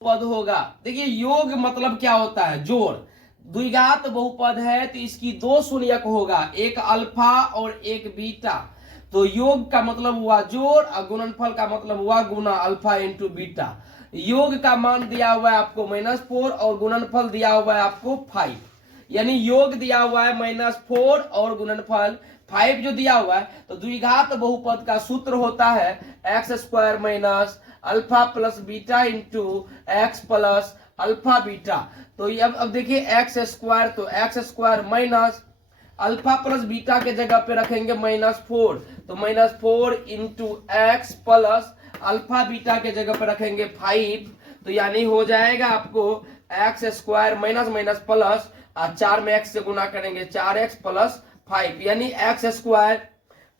पद होगा। देखिए योग मतलब क्या होता है, जोड़। द्विघात बहुपद है तो इसकी दो शून्यक होगा, एक अल्फा और एक बीटा। तो योग का मतलब हुआ जोड़ और गुणनफल का मतलब हुआ गुना अल्फा इंटू बीटा। योग का मान दिया हुआ है आपको -4 और गुणनफल दिया हुआ है आपको 5। यानी योग दिया हुआ है -4 और गुणनफल 5 जो दिया हुआ है। तो द्विघात बहुपद का सूत्र होता है x square minus alpha plus beta into x plus alpha beta. तो ये अब देखिए एक्स स्क्वायर, तो x square minus alpha plus beta के जगह पे रखेंगे -4, तो -4 into x plus alpha beta के जगह पे रखेंगे 5। तो यानी हो जाएगा आपको x square minus minus plus 4 में एक्स से गुना करेंगे 4x प्लस 5, यानी x square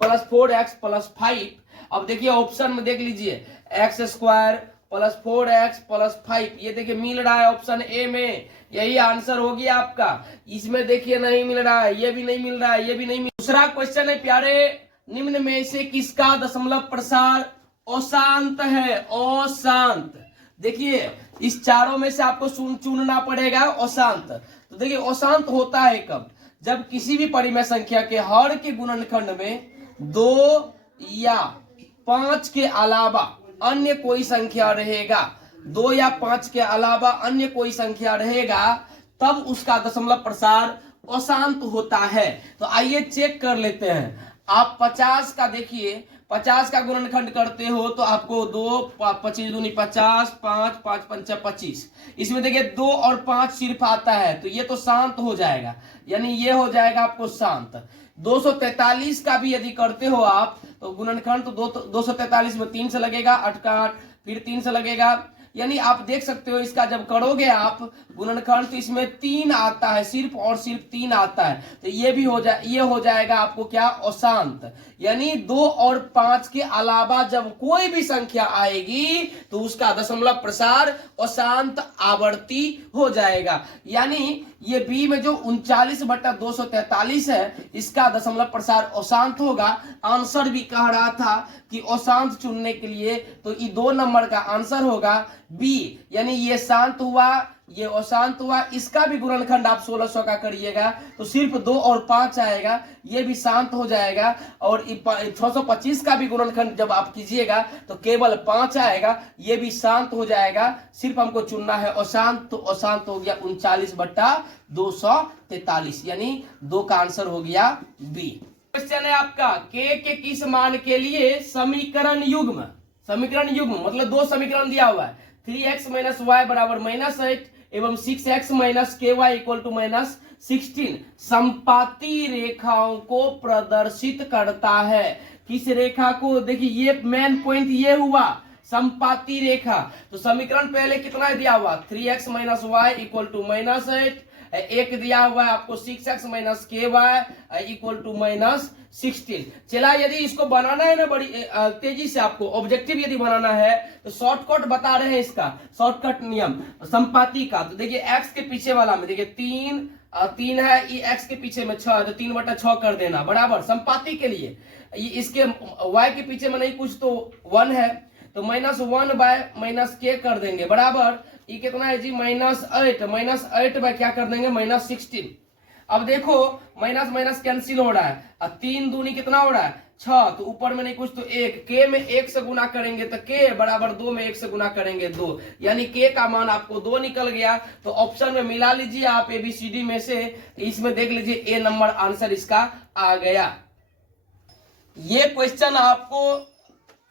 plus 4x plus 5। अब देखिए ऑप्शन में देख लीजिए x square plus 4x plus 5, ये देखिए मिल रहा है ऑप्शन ए में, यही आंसर होगी आपका। इसमें देखिए नहीं मिल रहा है, ये भी नहीं मिल रहा है, ये भी नहीं मिल। दूसरा क्वेश्चन है प्यारे, निम्न में से किसका दशमलव प्रसार अशांत है, अशांत। देखिए इस चारों में से आपको चुनना पड़ेगा अशांत। तो देखिए अशांत होता है कब, जब किसी भी परिमेय संख्या के हर के गुणनखंड में 2 या 5 के अलावा अन्य कोई संख्या रहेगा, 2 या 5 के अलावा अन्य कोई संख्या रहेगा, तब उसका दशमलव प्रसार अशांत होता है। तो आइए चेक कर लेते हैं। आप 50 का देखिए, 50 का गुणनखंड करते हो तो आपको 2 25 दूनी 50, 5 5 5 25। इसमें देखिए 2 और 5 सिर्फ आता है, तो ये तो शांत हो जाएगा, यानी ये हो जाएगा आपको शांत। 243 का भी यदि करते हो आप तो गुणनखंड, तो 243 में 3 से लगेगा 8 का 8, फिर 3 से लगेगा, यानी आप देख सकते हो इसका जब करोगे आप गुणनखंड तो इसमें 3 आता है सिर्फ, और सिर्फ 3 आता है। तो ये भी हो जाएगा आपको क्या, अशांत। यानी 2 और 5 के अलावा जब कोई भी संख्या आएगी तो उसका दशमलव प्रसार अशांत आवर्ती हो जाएगा। यानी ये बी में जो 39/243 है, इसका दशमलव प्रसार अशांत होगा। आंसर भी कह रहा था कि अशांत चुनने के लिए, तो ये 2 नंबर का आंसर होगा बी, यानी ये शांत हुआ, ये अशांत हुआ। इसका भी गुणनखंड आप 1600 का करिएगा तो सिर्फ 2 और 5 आएगा, ये भी शांत हो जाएगा। और 625 का भी गुणनखंड जब आप कीजिएगा तो केवल 5 आएगा, ये भी शांत हो जाएगा। सिर्फ हमको चुनना है अशांत, तो अशांत हो गया 39/243, यानी 2 का आंसर हो गया बी। क्वेश्चन है आपका, के किस मान के लिए समीकरण युग्म, समीकरण युग्म मतलब 2 समीकरण दिया हुआ है, 3x - y बराबर -8 एवं 6x - ky इक्वल टू -16 संपाती रेखाओं को प्रदर्शित करता है। किस रेखा को, देखिए ये मेन पॉइंट ये हुआ संपाती रेखा। तो समीकरण पहले कितना दिया हुआ, 3x - y इक्वल टू -8, एक दिया हुआ है आपको 6x - ky इक्वल टू -16। चला यदि इसको बनाना है ना बड़ी तेजी से, आपको ऑब्जेक्टिव यदि बनाना है तो शॉर्टकट बता रहे हैं इसका, शॉर्टकट नियम संपाती का। तो देखिए x के पीछे वाला में देखिए 3 है, ये x के पीछे में 6, तो 3/6 कर देना बराबर संपाती के लिए। ये इसके y के पीछे में नहीं कुछ तो 1 है, तो -1/-k कर देंगे बराबर, ये कितना है जी -8 क्या कर देंगे -16। अब देखो माइनस माइनस कैंसिल हो रहा है, और 3 दूनी कितना हो रहा है 6, तो ऊपर में नहीं कुछ तो 1, k में 1 से गुना करेंगे तो k बराबर 2 में 1 से गुना करेंगे 2, यानी k का मान आपको 2 निकल गया। तो ऑप्शन में मिला लीजिए आप ABCD में से, इसमें देख लीजिए A नंबर आंसर इसका आ गया। ये क्वेश्चन आपको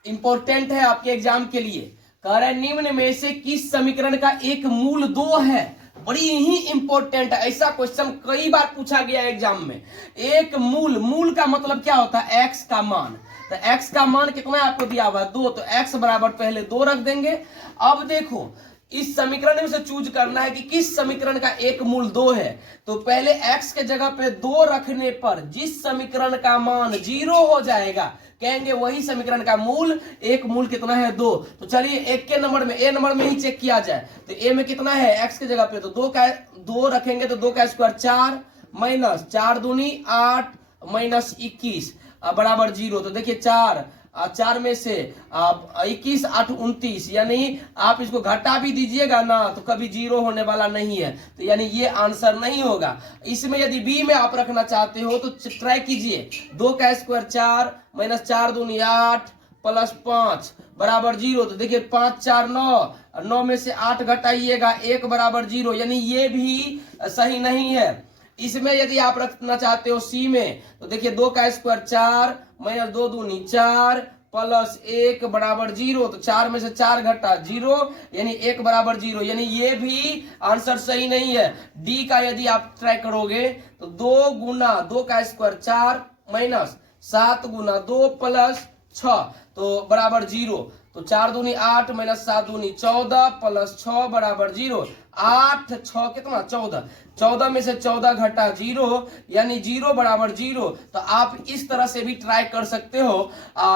इंपॉर्टेंट है आपके एग्जाम के लिए। कह रहे निम्न में से किस समीकरण का एक मूल 2 है, बड़ी ही इंपॉर्टेंट है, ऐसा क्वेश्चन कई बार पूछा गया एग्जाम में। एक मूल का मतलब क्या होता है, x का मान। तो x का मान कितना है आपको दिया हुआ है 2, तो x बराबर पहले 2 रख देंगे। अब देखो इस समीकरण में से चूज करना है कि किस समीकरण का एक मूल 2 है। तो पहले x के जगह पे 2 रखने पर जिस समीकरण का मान 0 हो जाएगा कहेंगे वही समीकरण का मूल, एक मूल कितना है 2। तो चलिए एक के नंबर में, ए नंबर में ही चेक किया जाए। तो ए में कितना है x के जगह पे, तो 2 रखेंगे तो 2 का स्क्वायर 4 माइनस 4 दूनी 8 -21 बराबर 0। तो देखिए 4 4 में से 21 8 29, यानी आप इसको घटा भी दीजिएगा ना तो कभी जीरो होने वाला नहीं है, तो यानी ये आंसर नहीं होगा। इसमें यदि बी में आप रखना चाहते हो तो ट्राई कीजिए, 2 का स्क्वायर 4 माइनस 4 दूनी 8 प्लस 5 बराबर 0। तो देखिए 5 4 9, 9 में से 8 घटाइएगा 1 बराबर 0, यानी ये भी सही नहीं है। इसमें यदि आप रखना चाहते हो सी में तो देखिए 2 का स्क्वायर 4 माइनस 2 दूनी 4 प्लस 1 बराबर 0। तो 4 में से 4 घटा 0, यानी 1 बराबर 0, यानी ये भी आंसर सही नहीं है। डी का यदि आप ट्राई करोगे तो 2 गुना 2 का स्क्वायर 4 माइनस 7 गुना 2 प्लस 6 तो बराबर 0। तो 4 दूनी 8 माइनस 7 दूनी 14 प्लस 6 बराबर 0। 8 6 कितना 14, 14 में से 14 घटा 0, यानी 0 बराबर 0। तो आप इस तरह से भी ट्राई कर सकते हो।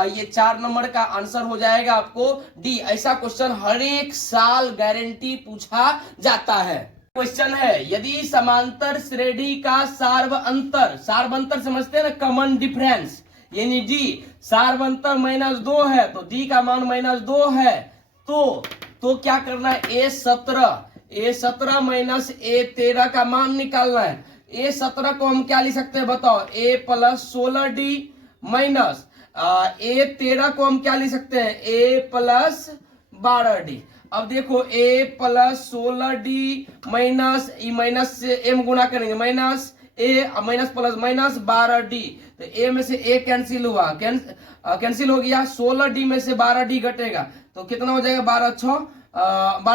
ये 4 नंबर का आंसर हो जाएगा आपको डी। ऐसा क्वेश्चन हर एक साल गारंटी पूछा जाता है। क्वेश्चन है, यदि समांतर श्रेणी का सार्वअंतर समझते हैं ना, कॉमन डिफरेंस, यानी डी सार्वअंतर -2 है तो डी का मान -2 है, तो क्या करना है, a17 माइनस a13 का मान निकालना है। a17 को हम क्या लिख सकते हैं बताओ, a plus 16d minus a13 को हम क्या लिख सकते हैं, a प्लस 12d। अब देखो a plus 16d minus minus से m गुना करेंगे, माइनस ए माइनस प्लस माइनस 12d, तो a में से a कैंसिल हुआ, कैंसिल हो गया। 16d में से 12d घटेगा तो कितना हो जाएगा, 12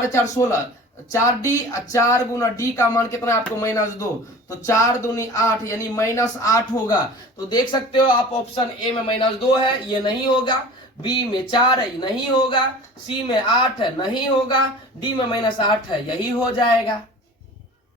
4 16, 4d, 4 गुना d का मान कितना है आपको -2, तो 4 दूनी 8, यानी -8 होगा। तो देख सकते हो आप, ऑप्शन ए में -2 है, ये नहीं होगा। बी में 4 है, नहीं होगा। सी में 8 है, नहीं होगा। डी में -8 है, यही हो जाएगा।